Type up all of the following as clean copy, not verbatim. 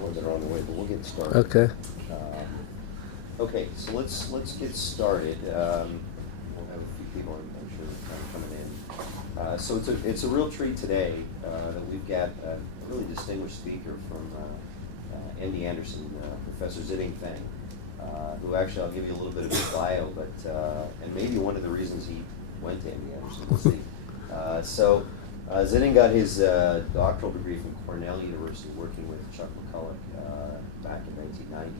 more that are on the way, but we'll get started. Okay. Okay, so let's get started. We'll have a few people, I'm sure, coming in. So it's a real treat today that we've got a really distinguished speaker from MD Anderson, Professor Ziding Feng, who actually I'll give you a little bit of his bio, but and maybe one of the reasons he went to MD Anderson. We'll see. Ziding got his doctoral degree from Cornell University working with Chuck McCulloch back in 1990.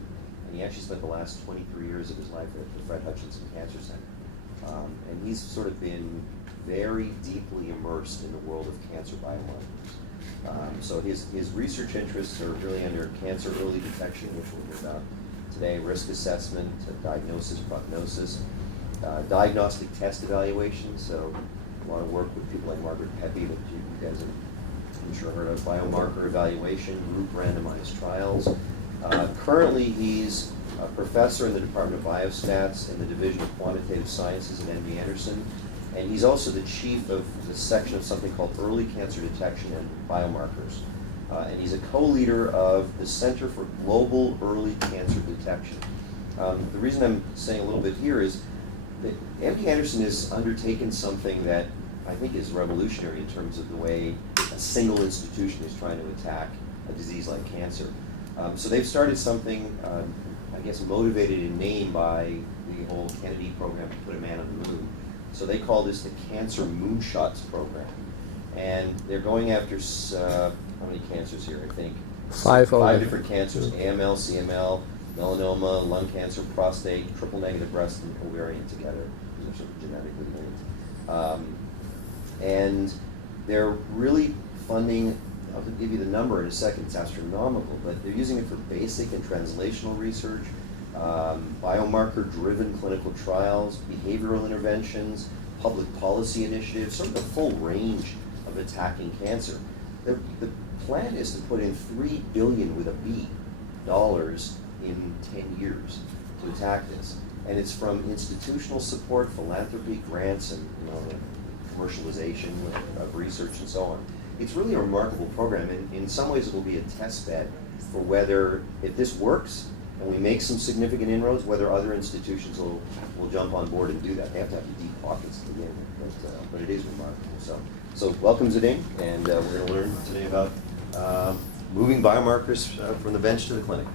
And he actually spent the last 23 years of his life at the Fred Hutchinson Cancer Center. And he's sort of been very deeply immersed in the world of cancer biomarkers. So his research interests are really under cancer early detection, which we'll hear about today, risk assessment, diagnosis, prognosis, diagnostic test evaluation. So a lot of work with people like Margaret Pepe that you guys have, I'm sure, heard of, biomarker evaluation, group randomized trials. Currently, he's a professor in the Department of Biostats in the Division of Quantitative Sciences at MD Anderson, and he's also the chief of the section of something called Early Cancer Detection and Biomarkers. And he's a co-leader of the Center for Global Early Cancer Detection. The reason I'm saying a little bit here is that MD Anderson has undertaken something that I think is revolutionary in terms of the way a single institution is trying to attack a disease like cancer. So they've started something, I guess, motivated in name by the whole Kennedy program to put a man on the moon. So they call this the Cancer Moonshots Program. And they're going after, how many cancers here? I think five different cancers: AML, CML, melanoma, lung cancer, prostate, triple-negative breast, and ovarian together. These are sort of genetically linked. And they're really funding, I'll give you the number in a second, it's astronomical, but they're using it for basic and translational research, biomarker-driven clinical trials, behavioral interventions, public policy initiatives, sort of the full range of attacking cancer. The plan is to put in $3 billion with a B dollars in 10 years to attack this. And it's from institutional support, philanthropy, grants, and commercialization of research and so on. It's really a remarkable program, and in some ways it will be a test bed for whether, if this works and we make some significant inroads, whether other institutions will jump on board and do that. They have to have deep pockets to begin with, but it is remarkable. So welcome, Ziding, and we're going to learn today about moving biomarkers from the bench to the clinic.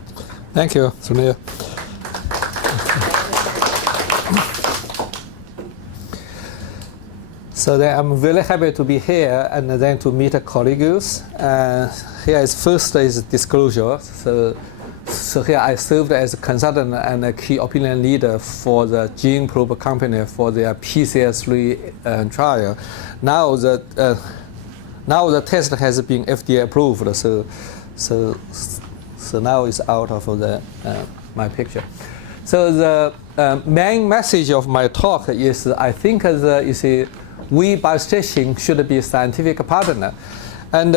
Thank you, Sunil. So then I'm really happy to be here and then to meet colleagues. Here is first is disclosure. So here I served as a consultant and a key opinion leader for the gene probe company for their PCS3 trial. Now the test has been FDA approved. So now it's out of my picture. So the main message of my talk is I think we biostatisticians should be a scientific partner, and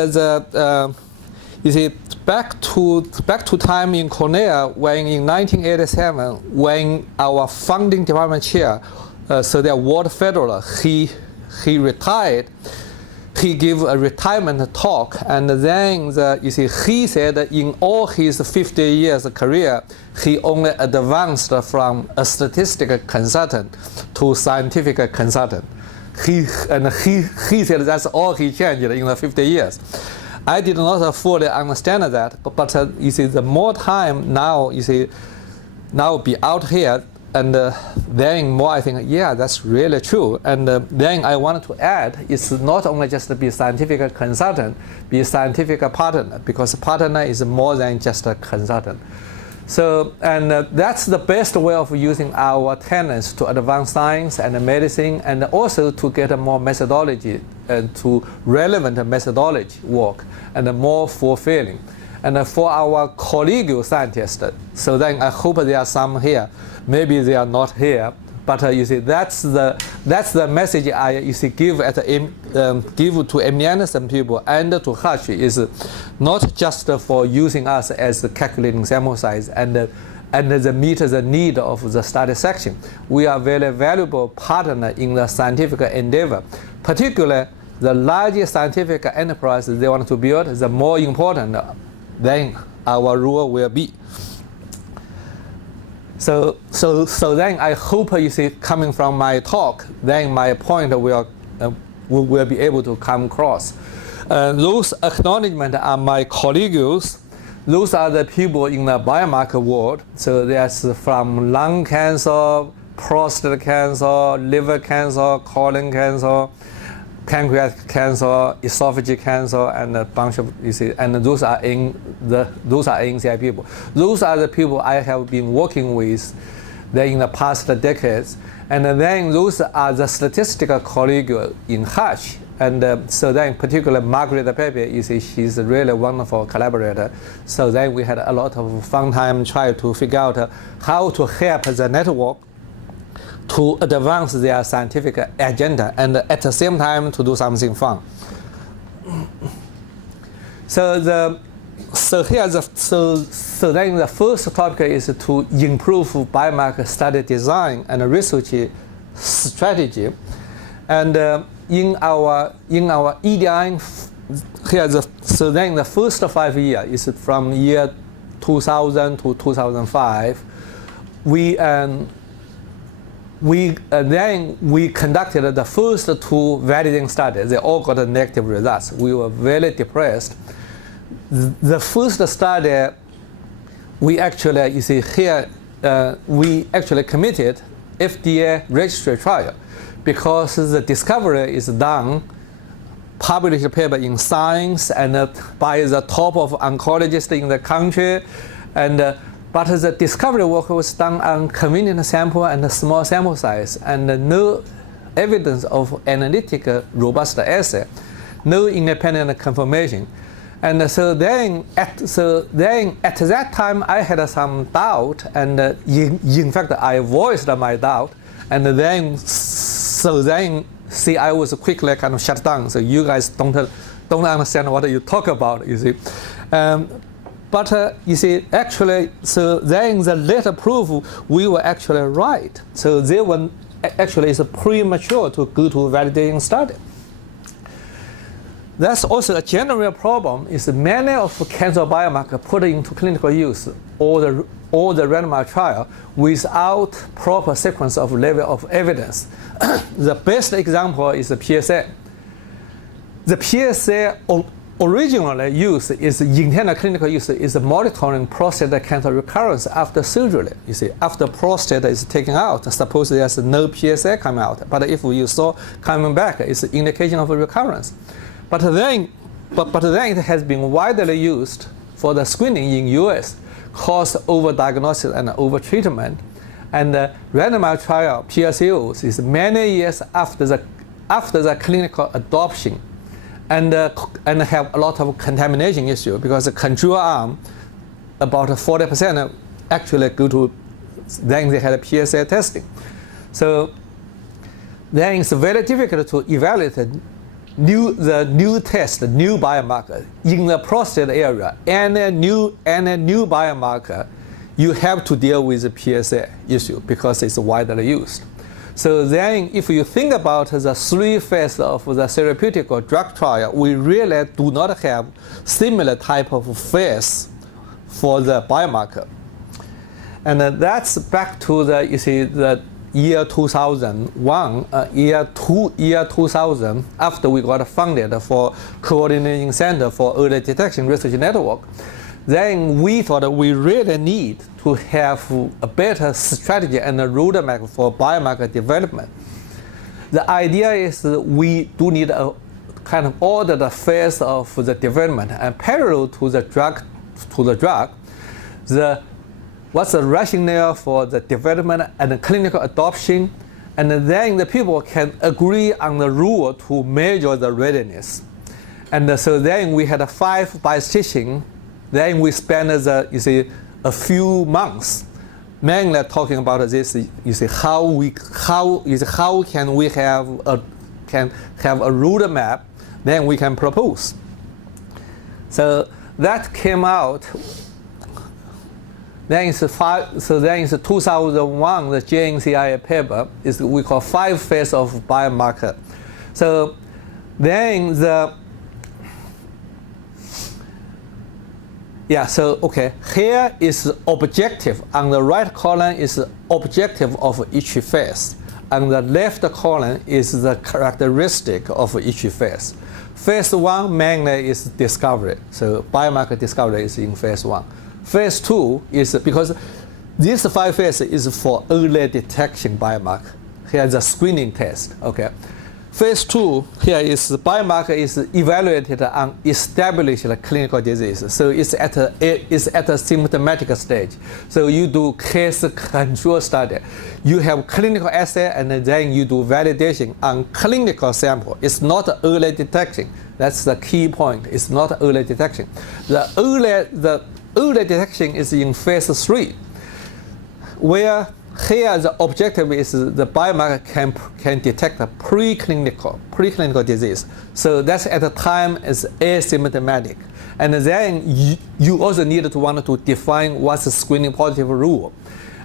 back to time in Cornell when in 1987 when our founding department chair, Walt Federer, he retired. He gave a retirement talk, and then he said that in all his 50 years career, he only advanced from a statistical consultant to scientific consultant. He said that's all he changed in the 50 years. I did not fully understand that, but the more time now, now be out here, and then more I think, yeah, that's really true. And then I wanted to add, it's not only just to be a scientific consultant, be a scientific partner, because a partner is more than just a consultant. So, and that's the best way of using our talents to advance science and medicine, and also to get a more methodology and to relevant methodology work and more fulfilling. And for our colleague scientists, so then I hope there are some here. Maybe they are not here, but that's the message I give to MD Anderson people and to Hush is not just for using us as calculating sample size and meet the need of the study section. We are very valuable partner in the scientific endeavor, particularly the larger scientific enterprise they want to build, the more important then our rule will be. So then I hope you see coming from my talk, then my point will be able to come across. Those acknowledgements are my colleagues. Those are the people in the biomarker world. So there's from lung cancer, prostate cancer, liver cancer, colon cancer, pancreatic cancer, esophageal cancer, and a bunch of and those are NCI people. Those are the people I have been working with in the past decades, and then those are the statistical colleagues in Hutch. And so then, particularly Margaret Pepe, she's a really wonderful collaborator. So then we had a lot of fun time trying to figure out how to help the network to advance their scientific agenda and at the same time to do something fun. So then the first topic is to improve biomarker study design and research strategy. And in our EDI, so then the first 5 years is from year 2000 to 2005. Then we conducted the first 2 validating studies. They all got negative results. We were very depressed. The first study, we actually, we actually committed FDA registry trial because the discovery is done, published paper in Science and by the top of oncologists in the country, and but the discovery work was done on convenient sample and small sample size, and no evidence of analytic robust assay, no independent confirmation. And so then at that time I had some doubt, and in fact I voiced my doubt, and then I was quickly kind of shut down. So you guys don't understand what you talk about, you see. But actually, so then the later proof we were actually right. So they were actually it's premature to go to validating study. That's also a general problem. Is many of cancer biomarkers put into clinical use or the randomized trial without proper sequence of level of evidence. The best example is the PSA. The PSA originally used is intended clinical use is monitoring prostate cancer recurrence after surgery. You see, after prostate is taken out, suppose there's no PSA coming out, but if you saw coming back, it's an indication of a recurrence. But then it has been widely used for the screening in US, cause overdiagnosis and overtreatment, and the randomized trial PSUs is many years after the clinical adoption. And have a lot of contamination issue because the control arm, about 40% actually go to, then they had a PSA testing. So then it's very difficult to evaluate the new biomarker in the prostate area. Any new biomarker, you have to deal with the PSA issue because it's widely used. So then if you think about the 3 phases of the therapeutic or drug trial, we really do not have similar type of phase for the biomarker. And that's back to the year 2001, year 2000, after we got funded for Coordinating Center for Early Detection Research Network. Then we thought we really need to have a better strategy and a roadmap for biomarker development. The idea is we do need a kind of order the phase of the development and parallel to the drug. What's the rationale for the development and the clinical adoption, and then the people can agree on the rule to measure the readiness. And so then we had 5 biostatisticians. Then we spent a few months mainly talking about this. How can we have a roadmap? Then we can propose. So that came out. Then it's 2001. The JNCI paper is we call 5 phases of biomarker. So then Yeah, so okay, here is objective. On the right column is objective of each phase. On the left column is the characteristic of each phase. Phase 1 mainly is discovery. So biomarker discovery is in phase 1. Phase 2 is because this 5 phase is for early detection biomarker. Here is a screening test. Okay. Phase 2 here is biomarker is evaluated on established clinical disease. So it's at a symptomatic stage. So you do case control study. You have clinical assay and then you do validation on clinical sample. It's not early detection. That's the key point. It's not early detection. The early detection is in phase 3, where here the objective is the biomarker can detect a preclinical disease. So that's at the time is asymptomatic. And then you also need to want to define what's the screening positive rule.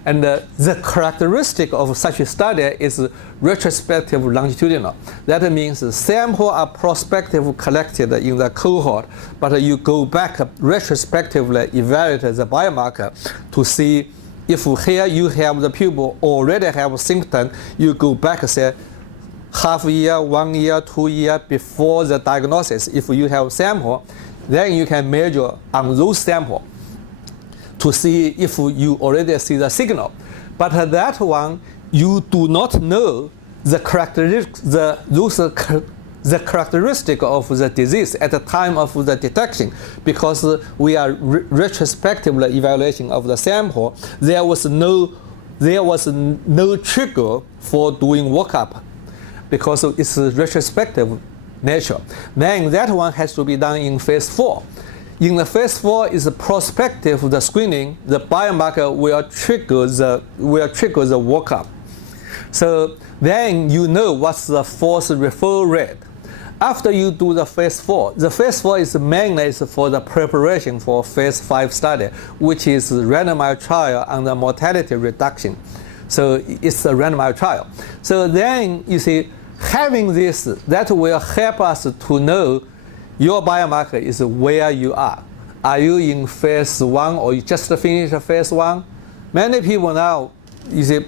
And the characteristic of such a study is retrospective longitudinal. That means samples are prospective collected in the cohort, but you go back retrospectively evaluate the biomarker to see if here you have the people already have symptoms, you go back say half a year, 1 year, 2 years before the diagnosis. If you have sample, then you can measure on those samples to see if you already see the signal. But that one, you do not know the characteristic of the disease at the time of the detection, because we are retrospectively evaluation of the sample. There was no trigger for doing workup because it's retrospective nature. Then that one has to be done in phase 4. In the phase 4 is prospective the screening. The biomarker will trigger the workup. So then you know what's the false referral rate. After you do the phase 4, the phase 4 is mainly for the preparation for phase 5 study, which is randomized trial on the mortality reduction. So it's a randomized trial. So then you see, having this, that will help us to know your biomarker is where you are. Are you in phase 1 or you just finished phase 1? Many people now, you see,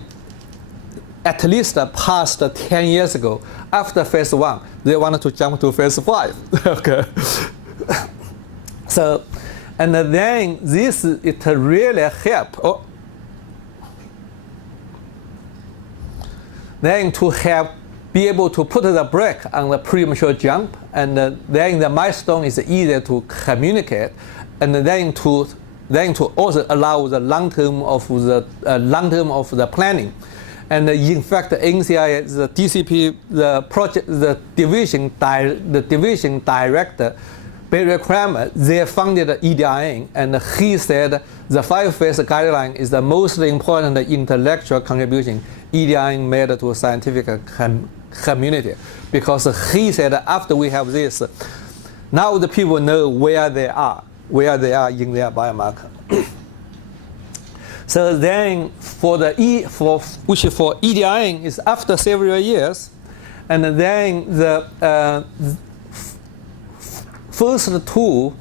at least past 10 years ago, after phase 1, they wanted to jump to phase 5. Okay. So, and then this, it really help. Then to have be able to put the brake on the premature jump, and then the milestone is easier to communicate, and then to also allow the long term of the planning. And in fact, NCI, the DCP, the division director, Barry Kramer, they founded EDIN, and he said the 5-phase guideline is the most important intellectual contribution EDIN made to scientific community, because he said after we have this, now the people know where they are in their biomarker. So then for EDIN is after several years, and then the first 2,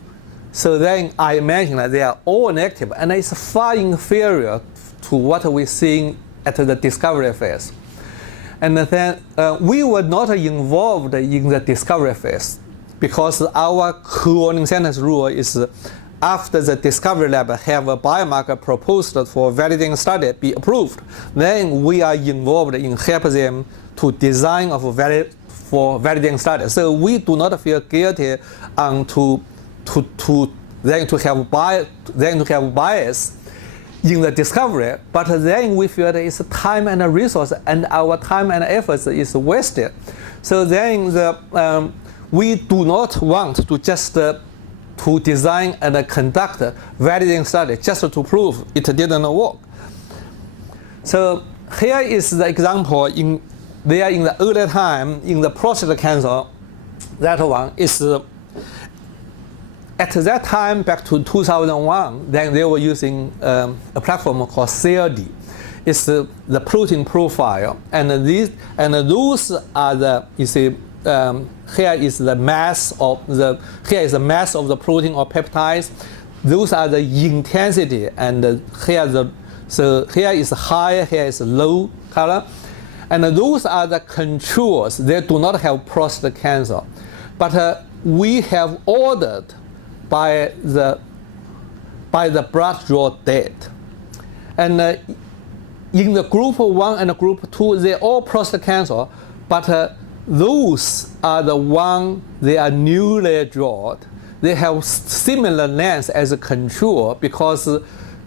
so then I imagine that they are all negative, and it's far inferior to what we're seeing at the discovery phase. And then we were not involved in the discovery phase because our coordinating centers rule is after the discovery lab have a biomarker proposed for validating study be approved, then we are involved in help them to design for validating study. So we do not feel guilty to have bias in the discovery, but then we feel that it's time and resource, and our time and efforts is wasted. So then we do not want to just to design and conduct validating study just to prove it didn't work. So here is the example in the early time in the prostate cancer. That one is at that time, back to 2001, then they were using a platform called CLD. It's the protein profile, and those are the, you see, here is the mass of the protein or peptides. those are the intensity, and so here is high, here is low color. And those are the controls. They do not have prostate cancer. But we have ordered by the blood draw date. And in the group 1 and group 2, they're all prostate cancer, but those are the ones they are newly drawn. They have similar length as a control because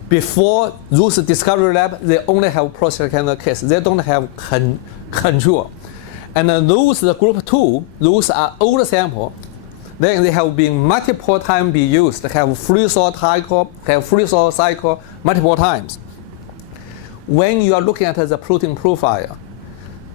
before those discovery lab, they only have prostate cancer case. They don't have control. And those, the group 2, those are old sample. Then they have been multiple times be used, have freeze-thaw cycle multiple times. When you are looking at the protein profile,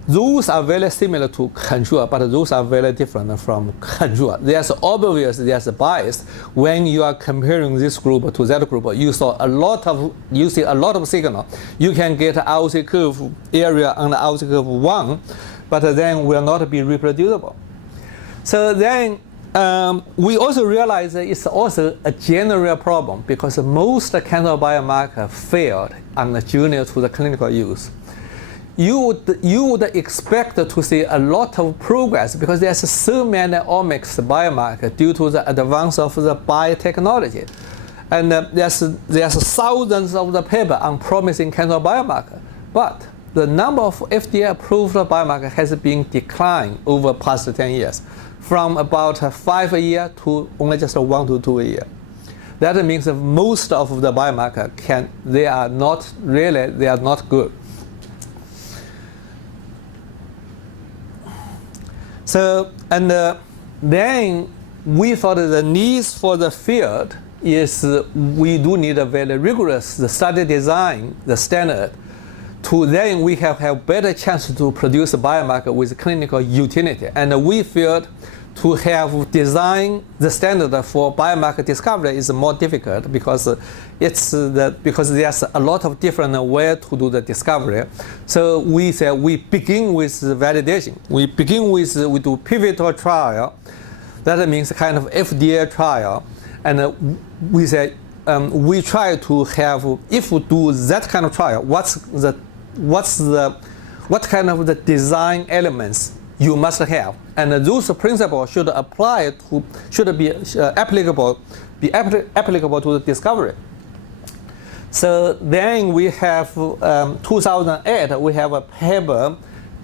those are very similar to control, but those are very different from control. There's obvious, there's a bias. When you are comparing this group to that group, you see a lot of signal. You can get RC curve area on the RC curve 1, but then will not be reproducible. So then we also realize that it's also a general problem because most cancer biomarker failed on the junior to the clinical use. You would expect to see a lot of progress because there's so many omics biomarker due to the advance of the biotechnology. And there's thousands of the paper on promising cancer biomarker. But the number of FDA-approved biomarker has been declined over past 10 years, from about 5 a year to only just 1 to 2 a year. That means that most of the biomarker they are not good. So, and then we thought the needs for the field is we do need a very rigorous study design, the standard, to then we have better chance to produce a biomarker with clinical utility. And we feel to have designed the standard for biomarker discovery is more difficult because because there's a lot of different ways to do the discovery. So we say we begin with validation. We do pivotal trial. That means kind of FDA trial, and we say we try to have, if we do that kind of trial, what kind of the design elements you must have, and those principles should be applicable to the discovery. So then we have 2008 we have a paper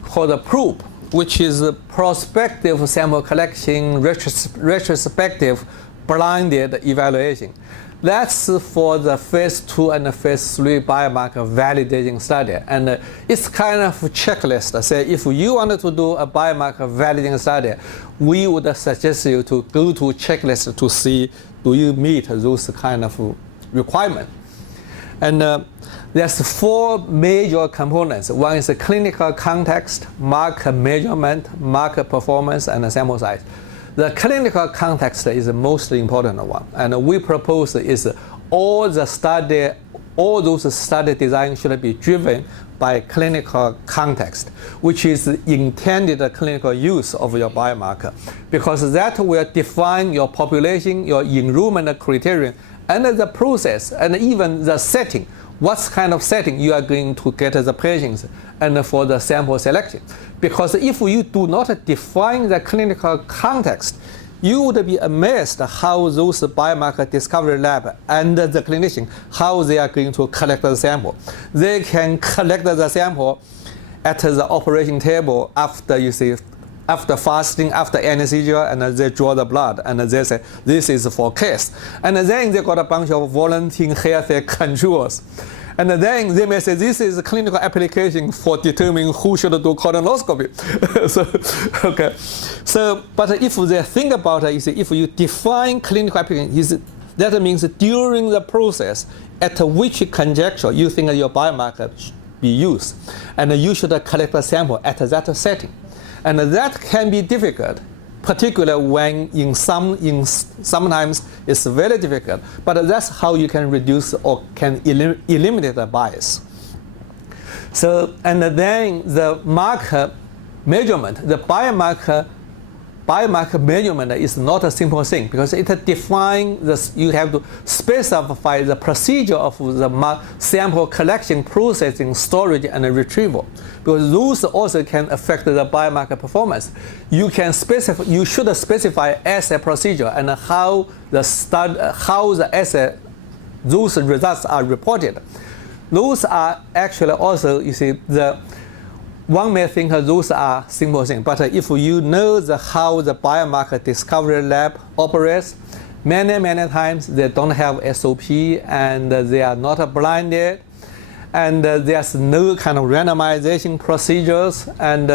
called PROOP, which is a prospective sample collection retrospective blinded evaluation. That's for the phase 2 and phase 3 biomarker validating study. And it's kind of a checklist. Say if you wanted to do a biomarker validating study, we would suggest you to go to checklist to see do you meet those kind of requirements. And there's 4 major components. One is the clinical context, marker measurement, marker performance, and the sample size. The clinical context is the most important one, and we propose is all those study designs should be driven by clinical context, which is intended clinical use of your biomarker, because that will define your population, your enrollment criterion, and the process, and even the setting. What kind of setting you are going to get the patients and for the sample selection. Because if you do not define the clinical context, you would be amazed how those biomarker discovery lab and the clinician, how they are going to collect the sample. They can collect the sample at the operation table after fasting, after anesthesia, and they draw the blood, and they say, this is for case. And then they got a bunch of volunteer healthy controls. And then they may say, this is a clinical application for determining who should do colonoscopy. But if they think about it, if you define clinical application, that means during the process, at which conjecture you think your biomarker should be used. And you should collect a sample at that setting. And that can be difficult, particularly when sometimes it's very difficult. But that's how you can reduce or can eliminate the bias. So, and then the marker measurement, the biomarker biomarker measurement is not a simple thing because it defines this. You have to specify the procedure of the sample collection, processing, storage, and retrieval, because those also can affect the biomarker performance. You should specify assay procedure and how the assay, those results are reported. Those are actually also, you see, one may think those are simple things, but if you know how the biomarker discovery lab operates, many times they don't have SOP and they are not blinded, and there's no kind of randomization procedures, and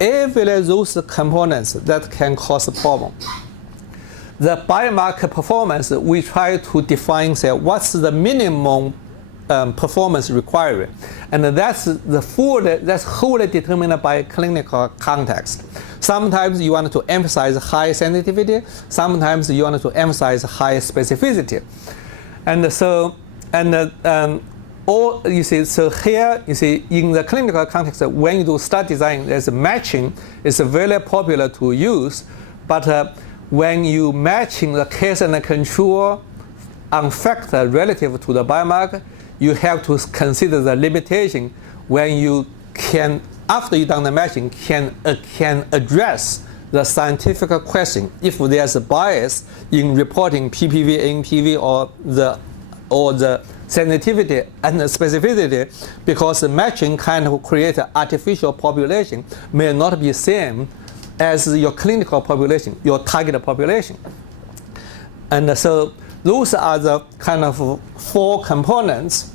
every those components that can cause a problem. The biomarker performance, we try to define, say, what's the minimum performance required, and that's wholly determined by clinical context. Sometimes you want to emphasize high sensitivity, sometimes you want to emphasize high specificity, and so all you see. So here you see in the clinical context, when you do study design, there's matching is very popular to use, but when you matching the case and the control on factor relative to the biomarker, you have to consider the limitation when you can, after you done the matching, can address the scientific question if there's a bias in reporting PPV, NPV, or the sensitivity and the specificity, because the matching kind of create an artificial population may not be same as your clinical population, your target population. And so those are the kind of 4 components.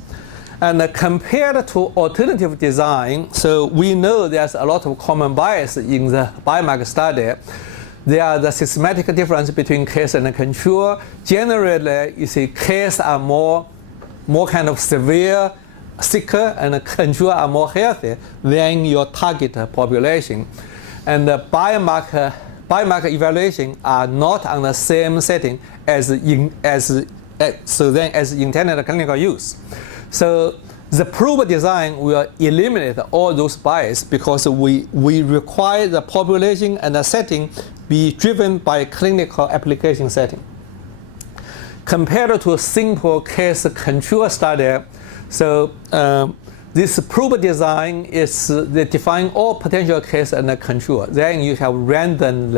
And compared to alternative design, so we know there's a lot of common bias in the biomarker study. There are the systematic difference between case and control. Generally, you see, case are more kind of severe, sicker, and control are more healthy than your target population. And the biomarker evaluation are not on the same setting as intended clinical use. So the probe design will eliminate all those bias because we require the population and the setting be driven by clinical application setting. Compared to a simple case control study, so this probe design is they define all potential case and the control. Then you have random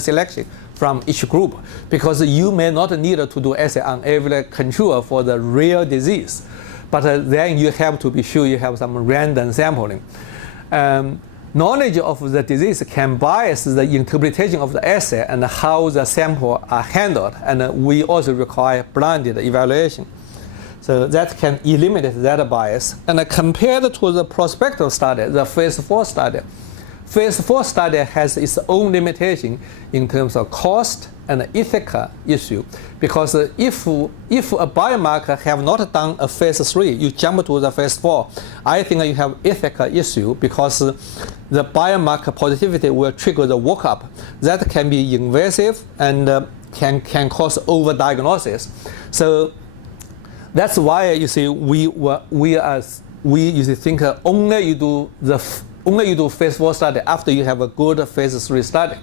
selection from each group, because you may not need to do assay on every control for the real disease, but then you have to be sure you have some random sampling. Knowledge of the disease can bias the interpretation of the assay and how the sample are handled, and we also require blinded evaluation. So that can eliminate that bias. And compared to the prospective study, the phase 4 study, phase 4 study has its own limitation in terms of cost and ethical issue, because if a biomarker have not done a phase 3, you jump to the phase 4, I think you have ethical issue, because the biomarker positivity will trigger the workup. That can be invasive and can cause overdiagnosis. So that's why you see we usually think only you do phase 4 study after you have a good phase 3 study.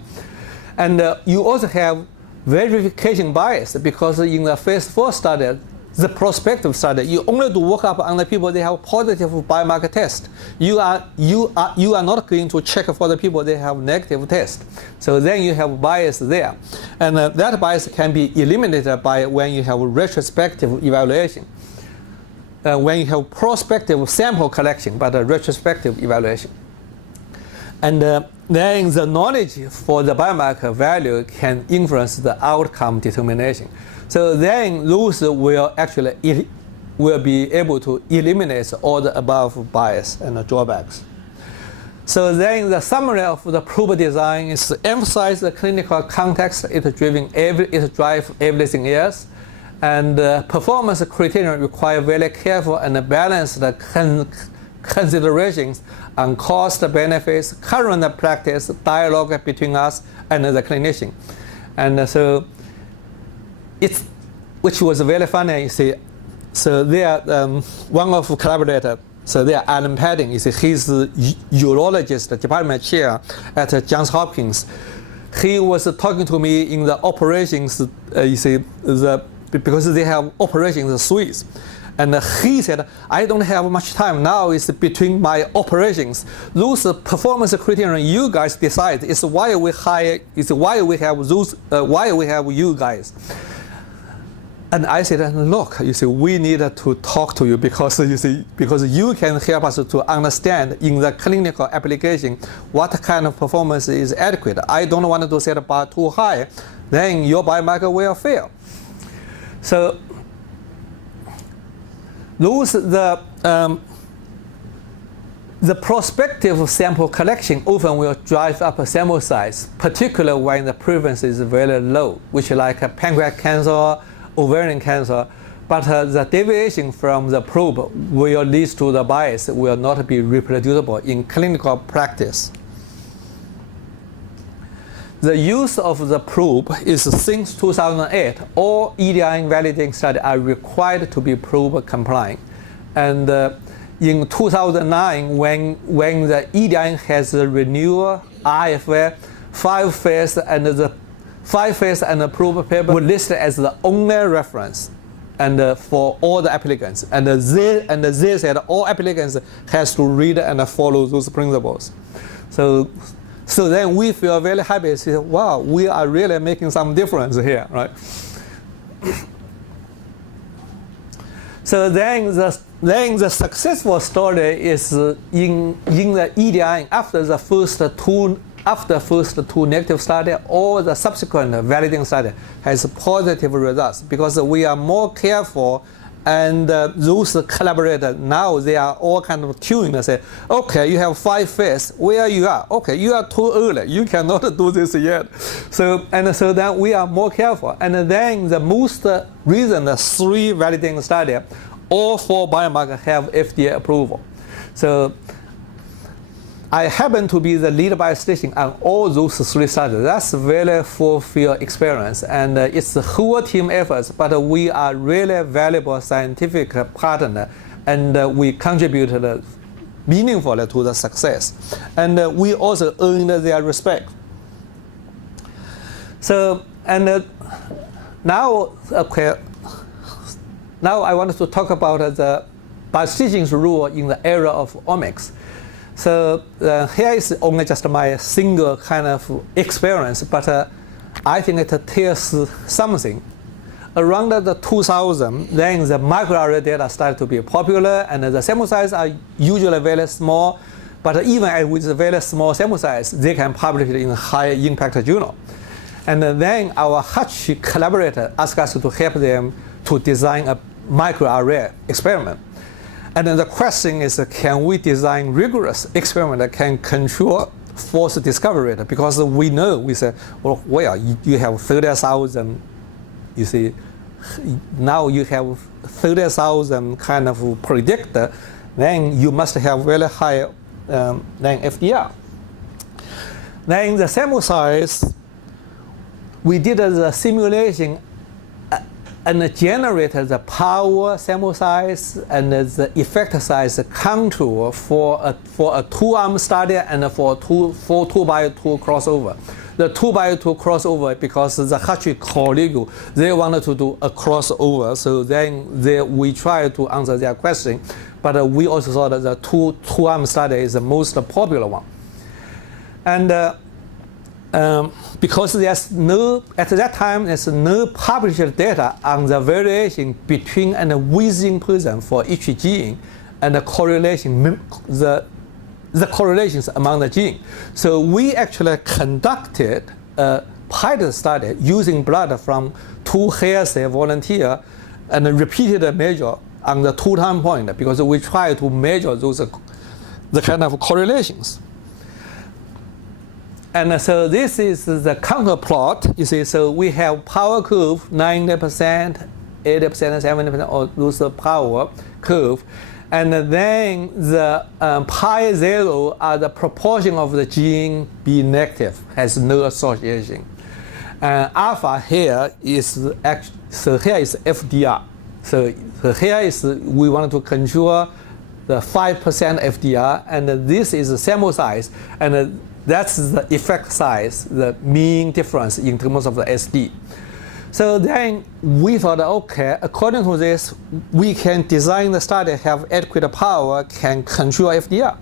And you also have verification bias, because in the phase 4 study, the prospective study, you only do workup on the people they have positive biomarker test. You are not going to check for the people they have negative test. So then you have bias there, and that bias can be eliminated by when you have retrospective evaluation. When you have prospective sample collection, but a retrospective evaluation. And then the knowledge for the biomarker value can influence the outcome determination. So then those will actually be able to eliminate all the above bias and drawbacks. So then the summary of the probe design is to emphasize the clinical context. It drives everything else. And performance criteria require very careful and balanced considerations on cost, benefits, current practice, dialogue between us and the clinician. And so which was very funny, you see. So there, one of collaborators So there, Alan Padding is he's the urologist, department chair at Johns Hopkins. He was talking to me in the operations, because they have operations suites. And he said, I don't have much time now. It's between my operations. Those performance criteria you guys decide. It's why we hire. It's why we have those. Why we have you guys. And I said, look, you see, we need to talk to you because you can help us to understand in the clinical application what kind of performance is adequate. I don't want to set a bar too high, then your biomarker will fail. So the prospective sample collection often will drive up a sample size, particularly when the prevalence is very low, which like pancreatic cancer, ovarian cancer, but the deviation from the probe will lead to the bias will not be reproducible in clinical practice. The use of the probe is since 2008. All EDI validating studies are required to be probe compliant. And in 2009, when the EDI has the renewal IFA 5-phase and the 5-phase and the probe paper were listed as the only reference and for all the applicants. And they said all applicants has to read and follow those principles. So then we feel very happy. Say, wow, we are really making some difference here, right? So then the successful story is in the EDI after the first two negative study, all the subsequent validating study has positive results because we are more careful. And those collaborators, now they are all kind of tuned and say, okay, you have 5-phase, where you are? Okay, you are too early, you cannot do this yet. So then we are more careful. And then the most recent 3 validating studies, all 4 biomarkers have FDA approval. So I happen to be the lead biostatistician on all those 3 studies. That's a very fulfilled experience, and it's a whole team effort, but we are really valuable scientific partner, and we contributed meaningfully to the success. And we also earned their respect. So, and now I want to talk about the biostatisticians' role in the area of omics. So here is only just my single kind of experience, but I think it tells something. Around the 2000, then the microarray data started to be popular, and the sample size are usually very small, but even with a very small sample size, they can publish it in a high impact journal. And then our Hutch collaborator asked us to help them to design a microarray experiment. And then the question is, can we design rigorous experiment that can control false discovery rate? Because we know, we say, well, you have 30,000, you see, now you have 30,000 kind of predictor, then you must have very high than FDR. Then the sample size, we did the simulation and generated the power, sample size, and the effect size contour for a 2-arm study and for 2x2 crossover. The 2x2 crossover, because the Hutch colleague, they wanted to do a crossover, so then we tried to answer their question, but we also saw that the 2-arm study is the most popular one. And because there's no, at that time, there's no published data on the variation between and within person for each gene, and the correlation, the correlations among the gene. So we actually conducted a pilot study using blood from 2 healthy volunteers and repeated a measure on the 2 time point, because we try to measure those the kind of correlations. And so this is the counter plot. You see, so we have power curve 90%, 80%, 70%, or those power curve. And then the pi 0 are the proportion of the gene be negative, has no association. And alpha here is so here is FDR. So here is we want to control the 5% FDR, and this is the sample size, and that's the effect size, the mean difference in terms of the SD. So then we thought, okay, according to this, we can design the study, have adequate power, can control FDR.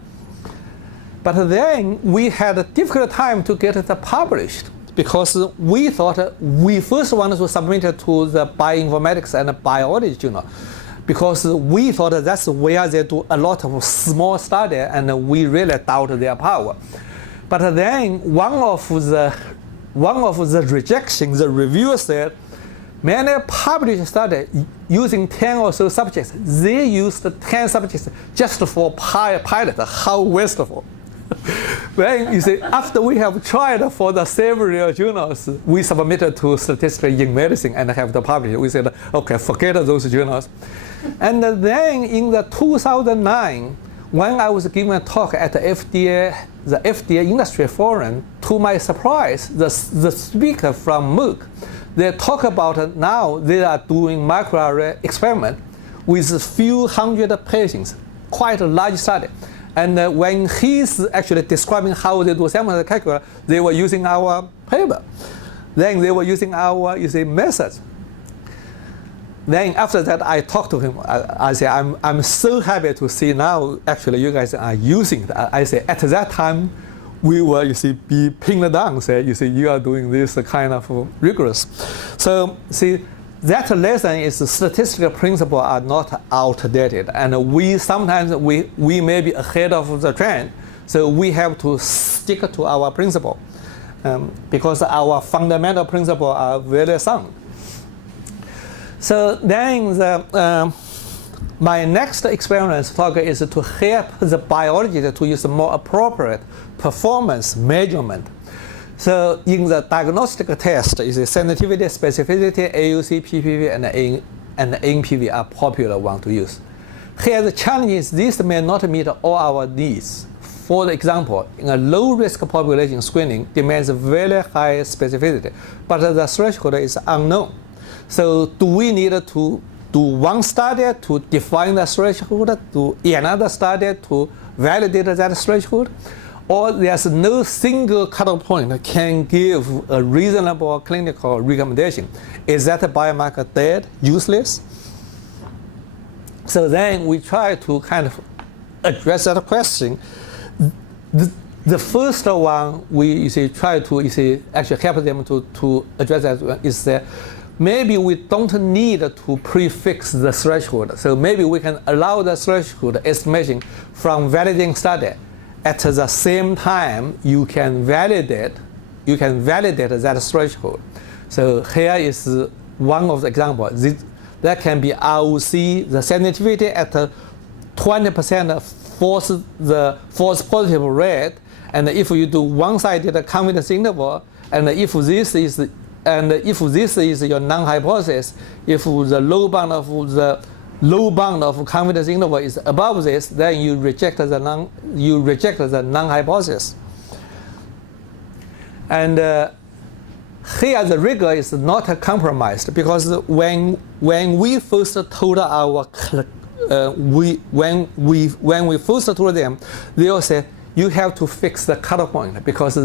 But then we had a difficult time to get it published because we thought we first wanted to submit it to the bioinformatics and biology journal because we thought that's where they do a lot of small study and we really doubt their power. But then one of the rejections, the reviewer said, many published studies using 10 or so subjects, they used 10 subjects just for pilot. How wasteful. Then you see, after we have tried for the several journals, we submitted to Statistics in Medicine and have to publish. We said, okay, forget those journals. And then in the 2009, when I was giving a talk at the FDA Industry Forum, to my surprise, the speaker from Merck, they talk about now they are doing microarray experiment with a few hundred patients, quite a large study. And when he's actually describing how they do sample calculus, they were using our paper. Then they were using our, methods. Then after that, I talked to him. I say, I'm so happy to see now, actually, you guys are using it. I say, at that time, we were, be pinned down. Say, you are doing this kind of rigorous. So, that lesson is statistical principles are not outdated, and we sometimes we may be ahead of the trend, so we have to stick to our principle because our fundamental principles are very sound. So then my next experience talk is to help the biologist to use more appropriate performance measurement. So in the diagnostic test, is sensitivity, specificity, AUC, PPV, and NPV are popular one to use. Here the challenge is this may not meet all our needs. For example, in a low-risk population, screening demands very high specificity, but the threshold is unknown. So do we need to do one study to define the threshold, do another study to validate that threshold? Or there's no single cutoff point that can give a reasonable clinical recommendation. Is that a biomarker dead, useless? So then we try to kind of address that question. The first one we try to actually help them to address that is that maybe we don't need to prefix the threshold. So maybe we can allow the threshold estimation from validating study. At the same time, you can validate that threshold. So here is one of the examples. That can be ROC, the sensitivity at 20% false positive rate, and if you do one-sided confidence interval, and if this is your non-hypothesis, if the low bound of confidence interval is above this, then you reject the non-hypothesis. And here the rigor is not compromised because when we first told when we first told them, they all said you have to fix the cutoff point because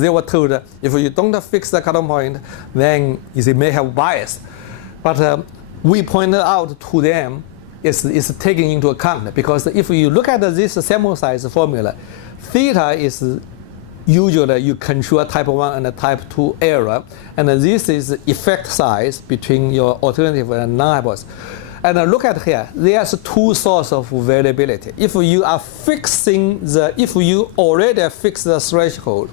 they were told if you don't fix the cutoff point, then you may have bias. But we pointed out to them it's taken into account because if you look at this sample size formula, theta is usually you control type 1 and type 2 error, and this is effect size between your alternative and non-hypothesis. And look at here, there's two sources of variability. If you already fixed the threshold,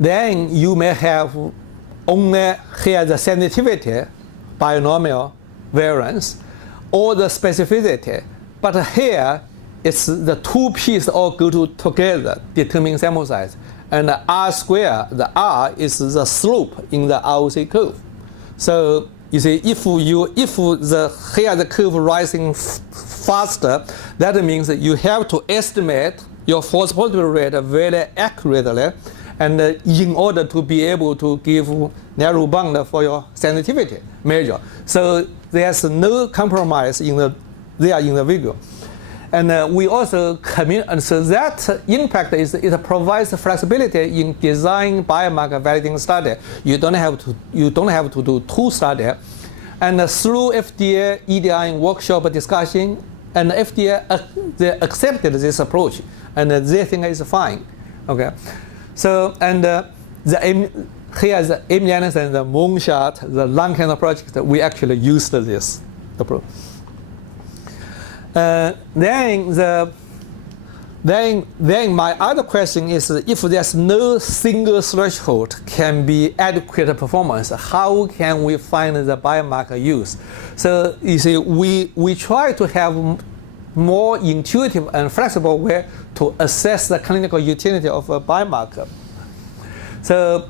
then you may have only here the sensitivity, binomial variance, or the specificity. But here, it's the two pieces all go together, determine sample size. And the R square, the R is the slope in the ROC curve. So you see, if the curve rising faster, that means that you have to estimate your false positive rate very accurately, and in order to be able to give narrow bound for your sensitivity measure. So there's no compromise in the figure. And we also and so that impact is it provides flexibility in design biomarker validating study. You don't have to do two studies. And through FDA EDI workshop discussion, and FDA they accepted this approach, and they think it's fine. Okay, so and here is the Amy Anderson, the moonshot, the lung cancer project. We actually used this approach. Then my other question is, if there's no single threshold can be adequate performance, how can we find the biomarker use? So you see, we try to have more intuitive and flexible way to assess the clinical utility of a biomarker. So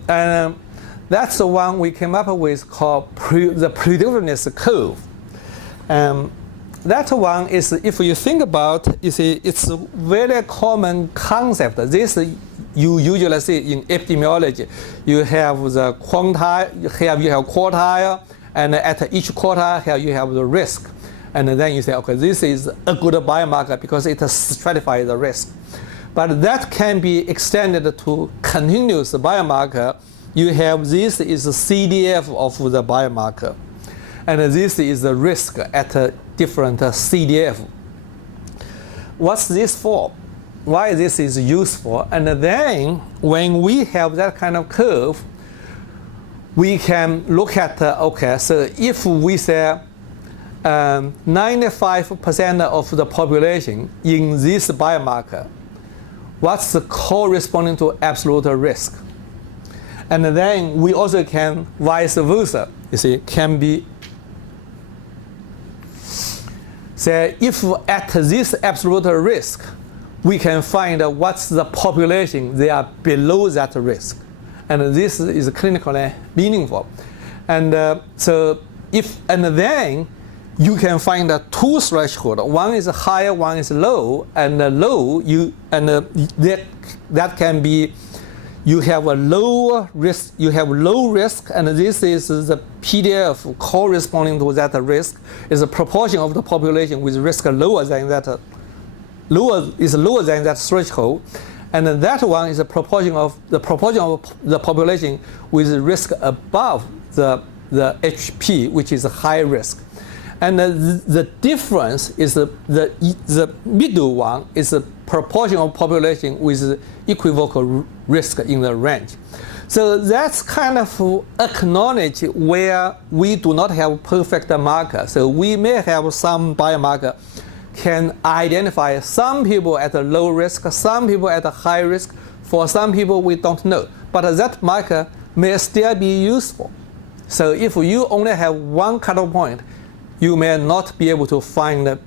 that's the one we came up with called the predictiveness curve. That one is, if you think about, you see, it's a very common concept. This you usually see in epidemiology. You have the quantile, here you have quartile, and at each quartile here you have the risk. And then you say, okay, this is a good biomarker because it stratifies the risk. But that can be extended to continuous biomarker. You have this is the CDF of the biomarker. And this is the risk at a different CDF. What's this for? Why this is useful? And then when we have that kind of curve, we can look at, okay, so if we say 95% of the population in this biomarker, what's the corresponding to absolute risk? And then we also can vice versa, you see, can be say if at this absolute risk, we can find what's the population they are below that risk. And this is clinically meaningful. And so if, and then you can find two thresholds. One is higher, one is low, and low, that can be, you have a low risk, and this is the PDF corresponding to that risk is a proportion of the population with risk lower than that, lower than that threshold, and that one is a proportion of the population with risk above the HP, which is a high risk. And the difference is the middle one is the proportion of population with equivocal risk in the range. So that's kind of acknowledge where we do not have perfect marker. So we may have some biomarker can identify some people at a low risk, some people at a high risk. For some people we don't know, but that marker may still be useful. So if you only have one cutoff point, you may not be able to find,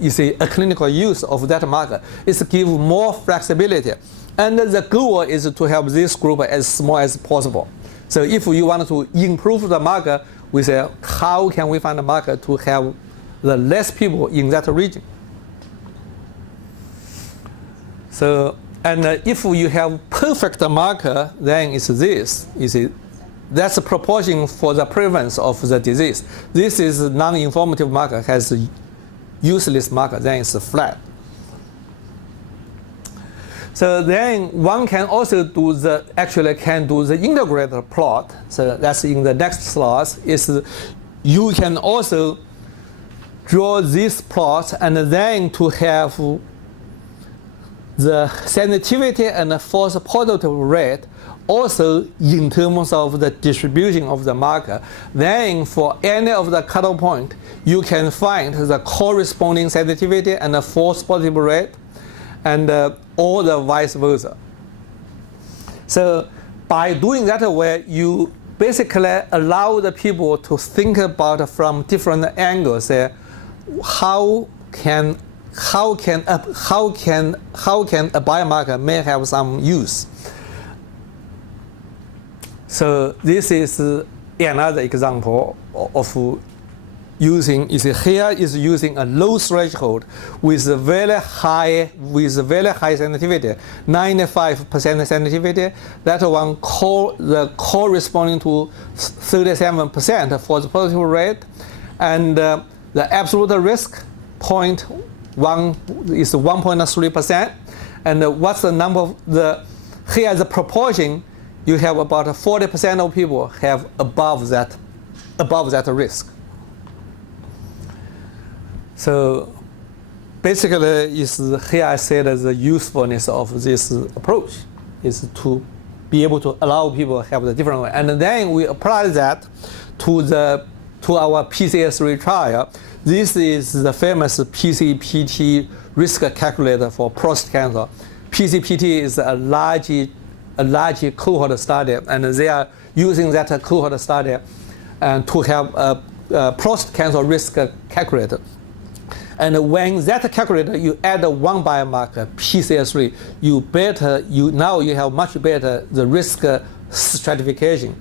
you see, a clinical use of that marker. It's give more flexibility. And the goal is to have this group as small as possible. So if you want to improve the marker, we say, how can we find a marker to have the less people in that region? So, and if you have perfect marker, then it's this, you see, that's a proportion for the prevalence of the disease. This is non-informative marker, has a useless marker, then it's flat. So then one can also do the integrated plot. So that's in the next slide. Is you can also draw this plot and then to have the sensitivity and the false positive rate also in terms of the distribution of the marker. Then for any of the cutoff point, you can find the corresponding sensitivity and the false positive rate, and or the vice versa. So by doing that way, you basically allow the people to think about from different angles. How can a biomarker may have some use? So this is another example of using, here is using a low threshold with a very high sensitivity, 95% sensitivity. That one corresponding to 37% for the positive rate, and the absolute risk 0.1 One is 1.3%. And what's the number of here is the proportion. You have about 40% of people have above that risk. So basically, here I said the usefulness of this approach is to be able to allow people to have the different way. And then we apply that to our PCA3 trial. This is the famous PCPT risk calculator for prostate cancer. PCPT is a large cohort study, and they are using that cohort study to have a prostate cancer risk calculator. And when that calculator, you add one biomarker, PCA3, now you have much better the risk stratification.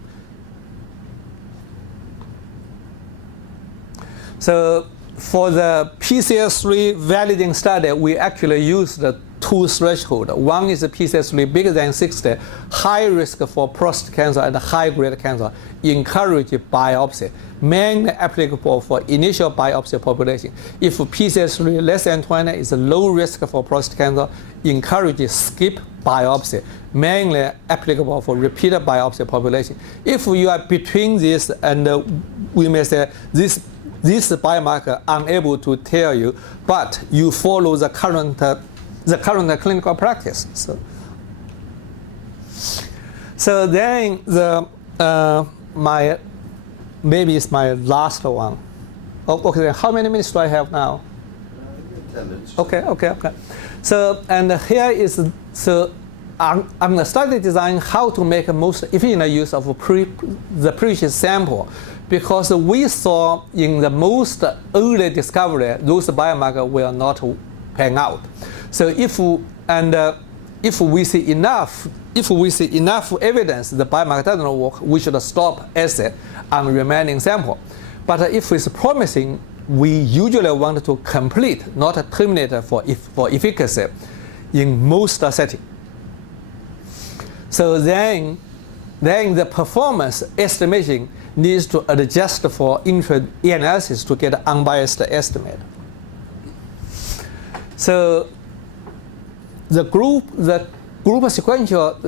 So for the PCA3 validating study, we actually use the two thresholds. One is the PCA3 bigger than 60, high risk for prostate cancer and high-grade cancer, encourage biopsy, mainly applicable for initial biopsy population. If PCA3 less than 20 is a low risk for prostate cancer, encourage skip biopsy, mainly applicable for repeated biopsy population. If you are between this, and we may say this biomarker unable to tell you, but you follow the current clinical practice. So then maybe it's my last one. Oh, okay, how many minutes do I have now? 10 minutes. Okay. So, and here is, on the study design, how to make most efficient use of the previous sample. Because we saw in the most early discovery, those biomarkers will not pan out. So if we see enough evidence the biomarker doesn't work, we should stop assay on remaining sample. But if it's promising, we usually want to complete, not terminate for efficacy in most settings. So then the performance estimation needs to adjust for intra-analysis to get unbiased estimate. So the group sequential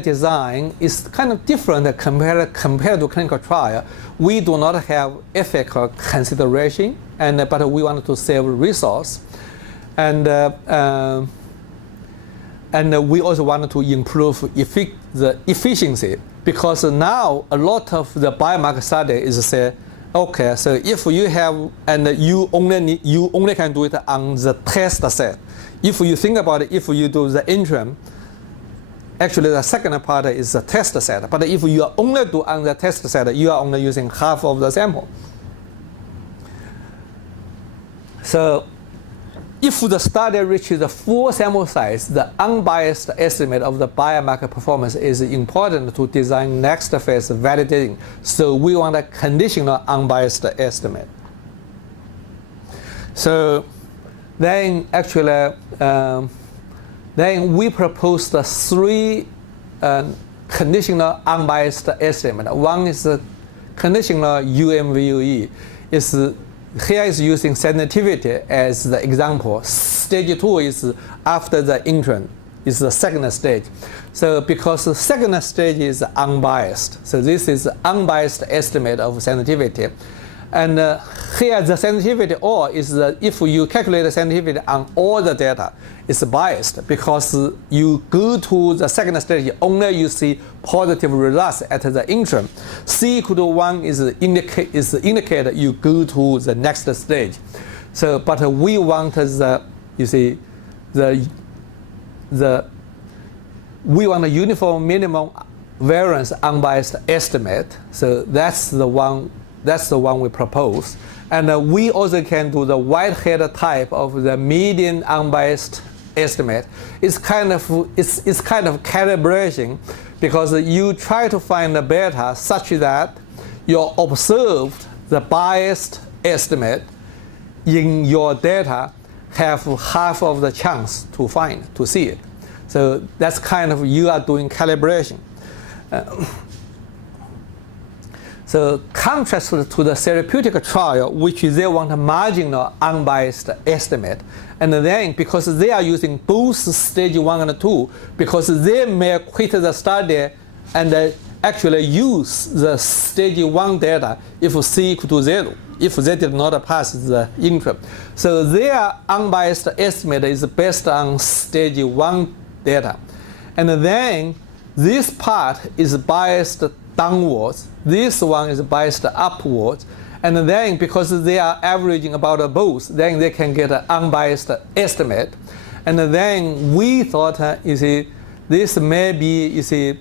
design is kind of different compared to clinical trial. We do not have ethical consideration, but we want to save resource, and we also want to improve the efficiency, because now a lot of the biomarker study is say, okay, so if you have, and you only can do it on the test set. If you think about it, if you do the interim, actually the second part is the test set. But if you only do on the test set, you are only using half of the sample. So if the study reaches the full sample size, the unbiased estimate of the biomarker performance is important to design next phase validating. So we want a conditional unbiased estimate. So then actually, then we proposed three conditional unbiased estimate. One is the conditional UMVUE. Here is using sensitivity as the example. Stage 2 is after the interim, is the second stage. So because the second stage is unbiased, so this is unbiased estimate of sensitivity. And here the sensitivity is if you calculate the sensitivity on all the data, it's biased, because you go to the second stage, only you see positive results at the interim. C equal to 1 is indicate you go to the next stage. So, but we want we want a uniform minimum variance unbiased estimate. So that's the one we propose. And we also can do the whitehead type of the median unbiased estimate. It's kind of calibration, because you try to find the beta such that you observed the biased estimate in your data have half of the chance to see it. So that's kind of, you are doing calibration. So contrast to the therapeutic trial, which they want a marginal unbiased estimate. And then because they are using both stage 1 and 2, because they may quit the study and actually use the stage 1 data if C equal to 0, if they did not pass the interim. So their unbiased estimate is based on stage 1 data. And then this part is biased downwards. This one is biased upwards. And then because they are averaging about both, then they can get an unbiased estimate. And then we thought, this may be,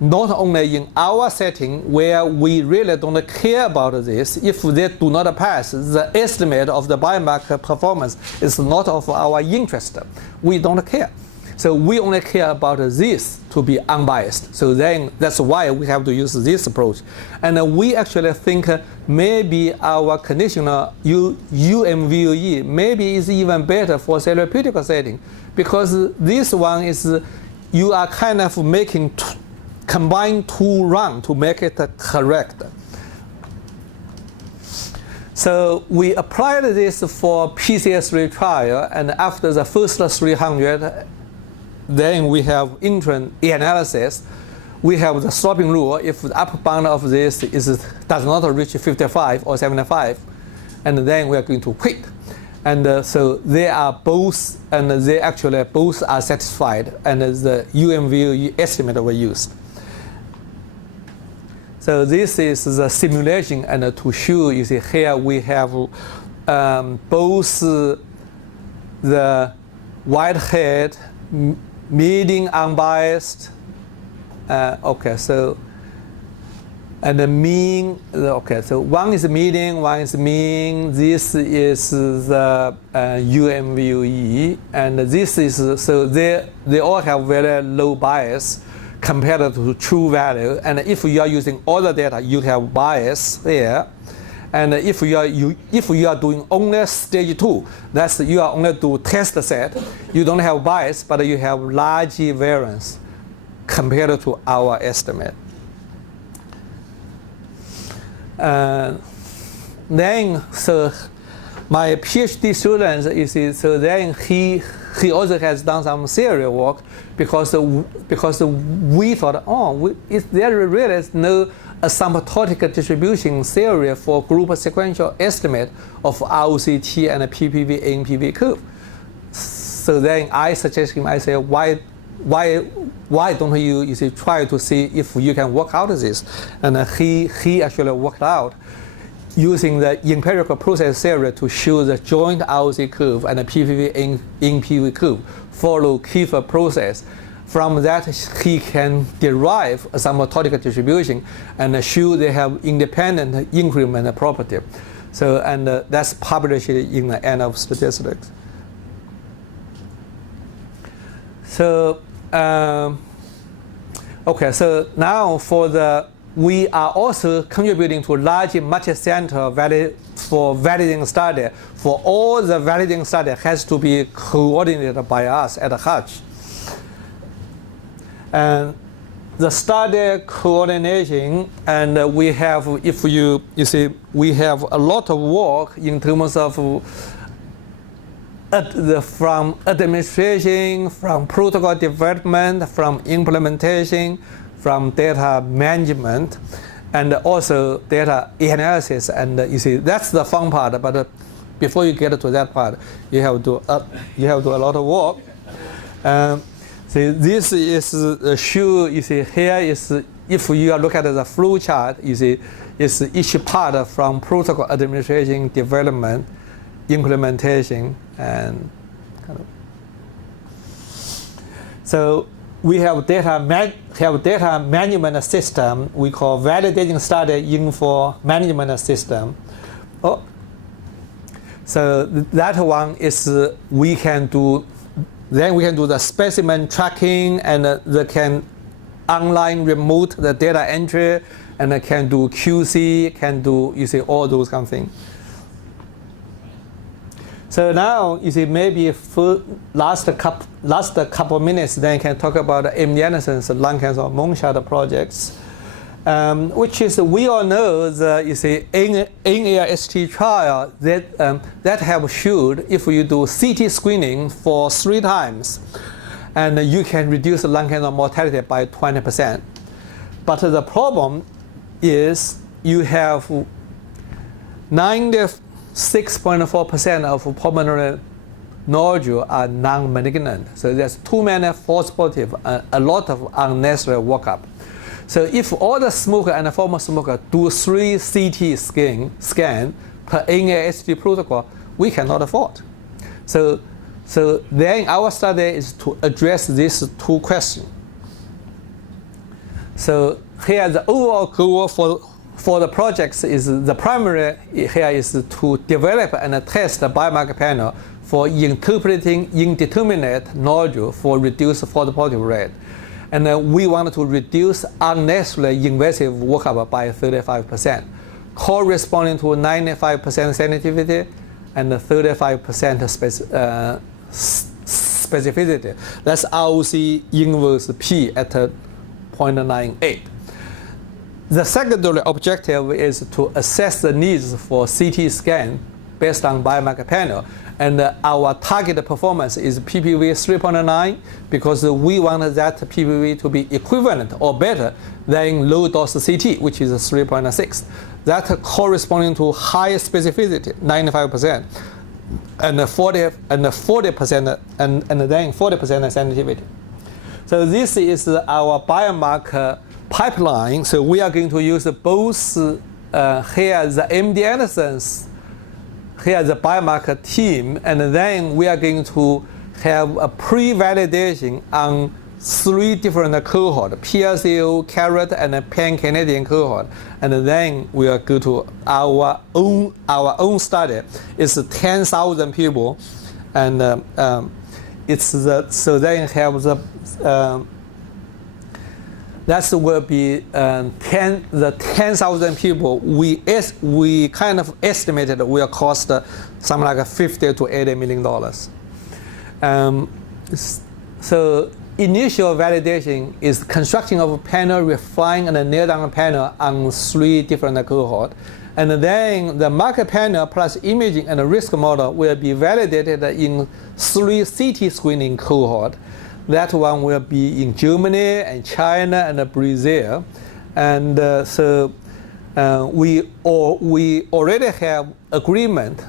not only in our setting where we really don't care about this. If they do not pass, the estimate of the biomarker performance is not of our interest. We don't care. So we only care about this to be unbiased. So then that's why we have to use this approach. And we actually think maybe our conditional UMVOE maybe is even better for therapeutic setting, because this one is you are kind of making combine 2 runs to make it correct. So we applied this for PCS3 trial, and after the first 300, then we have interim analysis. We have the stopping rule. If the upper bound of this does not reach 55 or 75, and then we are going to quit. And so they are both, and they actually both are satisfied, and the UMVOE estimate were used. So this is the simulation, and to show, you see here we have both the whitehead, median unbiased, okay, so, and the mean, okay, so one is median, one is mean, this is the UMVOE, and this is, so they all have very low bias compared to true value. And if you are using all the data, you have bias here. And if you are doing only stage 2, that's you are only do test set, you don't have bias, but you have large variance compared to our estimate. Then, so my PhD student so then he also has done some theory work, because we thought, there really is no asymptotic distribution theory for group sequential estimate of ROCT and PPV NPV curve. So then I suggest him, I say, why don't you try to see if you can work out this? And he actually worked out using the empirical process theory to show the joint ROC curve and the PPV NPV curve follow Kiefer process. From that, he can derive a asymptotic distribution and show they have independent increment property. So, and that's published in the End of Statistics. So, okay, so now we are also contributing to large multi-center for validating study. For all the validating study has to be coordinated by us at Hutch. And the study coordination, and we have, if you see, we have a lot of work in terms of from administration, from protocol development, from implementation, from data management, and also data analysis. And you see, that's the fun part. But before you get to that part, you have to do a lot of work. See, this is show. You see, here is if you look at the flow chart, you see, is each part from protocol administration, development, implementation, and kind of. So we have data management system. We call validating study info management system. Oh, so that one is we can do. Then we can do the specimen tracking, and they can online remote the data entry, and can do QC, can do all those kind of things. So now maybe for last couple minutes, then you can talk about MD Anderson's lung cancer moonshot projects. which is we all know the NAST trial that have showed if you do CT screening for 3 times, and you can reduce lung cancer mortality by 20%. But the problem is you have 96.4% of pulmonary nodules are non-malignant. So there's too many false positives, a lot of unnecessary workup. So if all the smoker and the former smoker do 3 CT scan per NAST protocol, we cannot afford. So then our study is to address these 2 questions. So here the overall goal for the projects is the primary here is to develop and test the biomarker panel for interpreting indeterminate nodule for reduced false positive rate. And we want to reduce unnecessary invasive workup by 35%, corresponding to 95% sensitivity and 35% specificity. That's ROC inverse P at 0.98. The secondary objective is to assess the needs for CT scan based on biomarker panel. And our target performance is PPV 3.9 because we want that PPV to be equivalent or better than low dose CT, which is 3.6. That corresponding to high specificity, 95%, and 40% and then 40% sensitivity. So this is our biomarker pipeline. So we are going to use both here the MD Anderson's, here the biomarker team, and then we are going to have a pre-validation on 3 different cohorts, PRCO, CARROT, and pan-Canadian cohort. And then we will go to our own study. It's 10,000 people, and it's so then have the that will be 10,000 people. We kind of estimated will cost something like $50 to $80 million. So initial validation is constructing of a panel, refine and nail down a panel on 3 different cohorts. And then the marker panel plus imaging and risk model will be validated in 3 CT screening cohorts. That one will be in Germany and China and Brazil. And so we already have agreement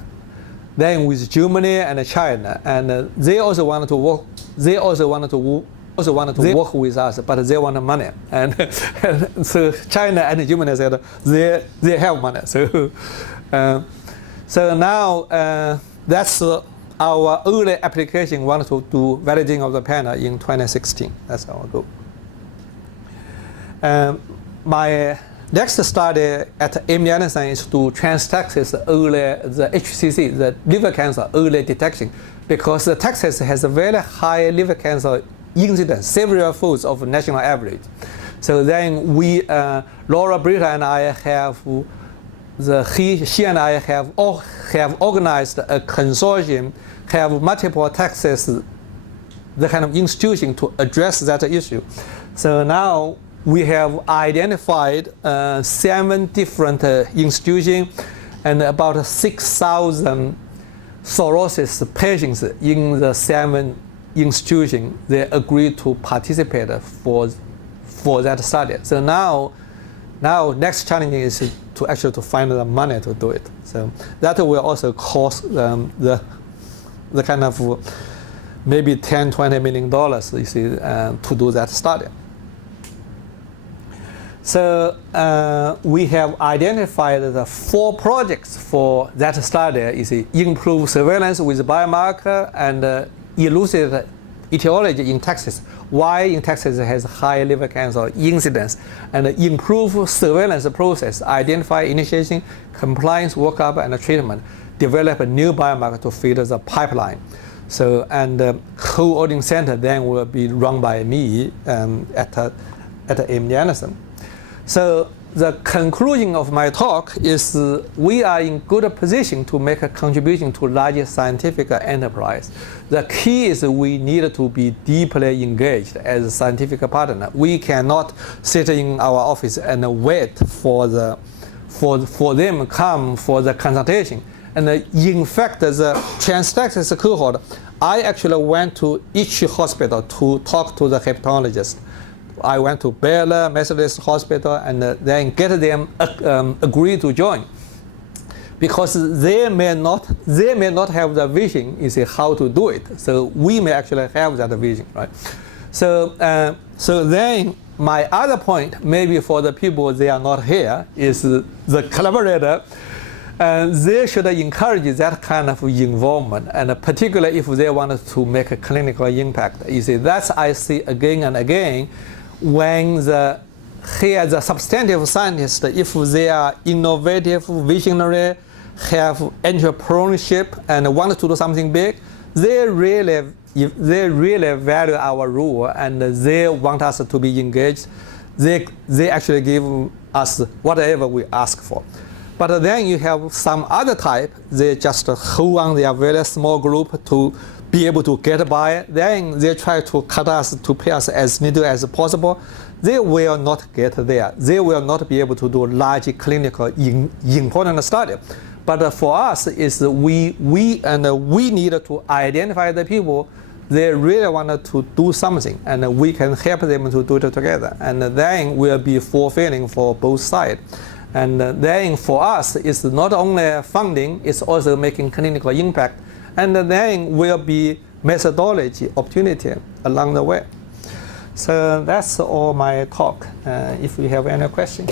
then with Germany and China, and they also wanted to work. They also wanted to work with us, but they want money. And so China and Germany said they have money. So now that's our early application. Want to do validating of the panel in 2016. That's our goal. My next study at MD Anderson is to trans-Texas the HCC, the liver cancer early detection, because Texas has a very high liver cancer incidence, several folds of national average. So then we, Laura Britta and I have, she and I have organized a consortium, have multiple Texas, the kind of institution to address that issue. So now we have identified 7 different institutions and about 6,000 cirrhosis patients in the 7 institutions. They agreed to participate for that study. So now next challenge is to actually to find the money to do it. So that will also cost the kind of maybe $10-20 million, you see, to do that study. So we have identified the 4 projects for that study. You see, improve surveillance with biomarker and elucidate etiology in Texas. Why in Texas has high liver cancer incidence, and improve surveillance process, identify initiation, compliance, workup, and treatment. Develop a new biomarker to feed the pipeline. So, and the coordinating center then will be run by me at MD Anderson. So the conclusion of my talk is we are in good position to make a contribution to larger scientific enterprise. The key is we need to be deeply engaged as a scientific partner. We cannot sit in our office and wait for them come for the consultation. And in fact, the Transstatus cohort, I actually went to each hospital to talk to the hepatologist. I went to Baylor, Methodist Hospital, and then get them agree to join, because they may not have the vision, you see, how to do it. So we may actually have that vision, right? So then my other point, maybe for the people they are not here, is the collaborator. They should encourage that kind of involvement, and particularly if they want to make a clinical impact. You see, that's I see again and again when the substantive scientists, if they are innovative, visionary, have entrepreneurship, and want to do something big, they really value our role, and they want us to be engaged. They actually give us whatever we ask for. But then you have some other type, they just hold on their very small group to be able to get by. Then they try to cut us, to pay us as little as possible. They will not get there. They will not be able to do large clinical important study. But for us, is we need to identify the people they really want to do something, and we can help them to do it together. And then will be fulfilling for both sides. And then for us, it's not only funding, it's also making clinical impact. And then will be methodology opportunity along the way. So that's all my talk. If you have any questions.